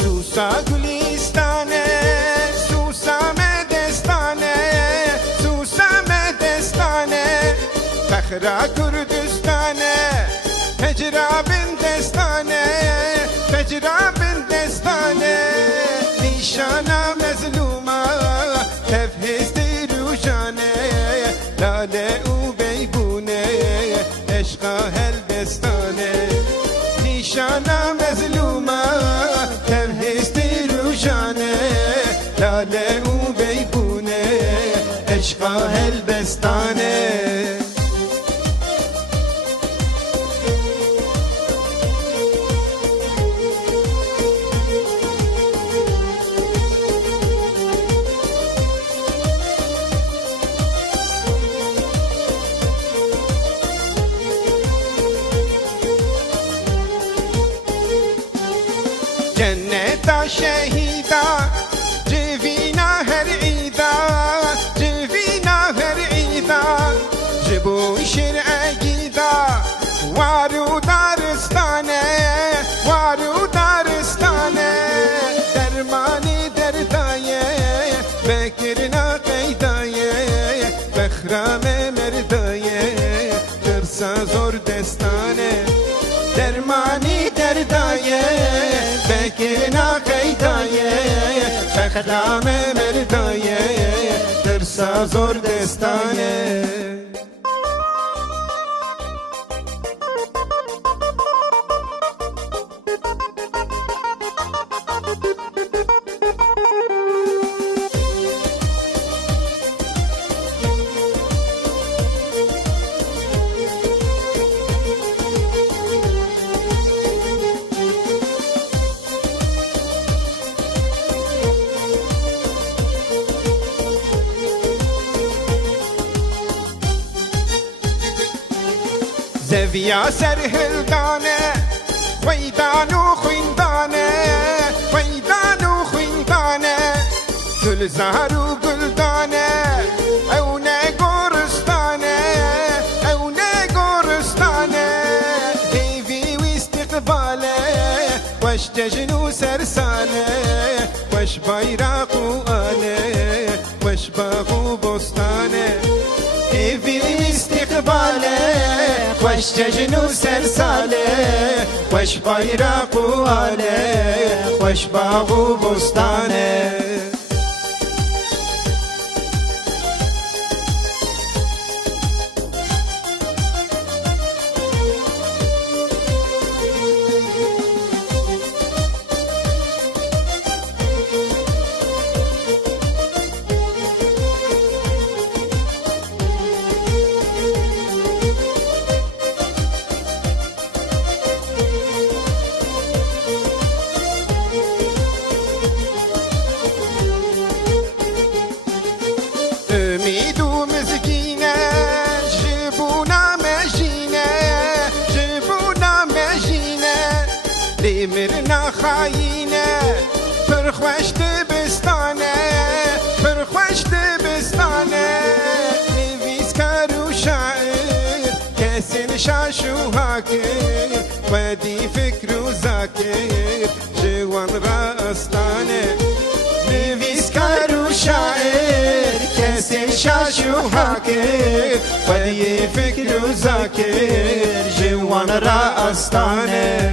سوسا گلیستانه سوسا مدستانه سوسا مدستانه فخرا کردستانه فجرا بندستانه فجرا بندستانه نیشانا مظلوما تفهستی روشانه لاله او بیبونه عشقا هلبستانه نیشانا مظلوما تفهستی روشانه لاله او بیبونه عشقا هلبستانه جنتا شهیدا جوینا هر عیدا جوینا هر عیدا جبو شرع گیدا وارو دارستانه وارو دارستانه درمانی دردایه بکرنا قیدایه بخرام مردایه ترسا زور دستانه درمانی دردایه بکرنا قیدایه بخرام مردایه ترسا زور دستانه زویا سرهلدانه ویدان و خویندانه ویدان و خویندانه گل زهر و گلدانه او نه گورستانه او نه گورستانه دیوی و استقباله وش جشن و سرسانه وش bayrak و آله وش باغ و بستانه دیوی استقباله وش جشن و سرساله وش bayrak و آله وش باغ و بستانه مرنا خاینه پرخوش دبستانه پرخوش دبستانه نویس کار و شاعر کسین شاش و حاکر ودی فکر و ذاکر جوان را استانه نویس کار و شاعر کسین شاش و حاکر ودی فکر و ذاکر جوان را استانه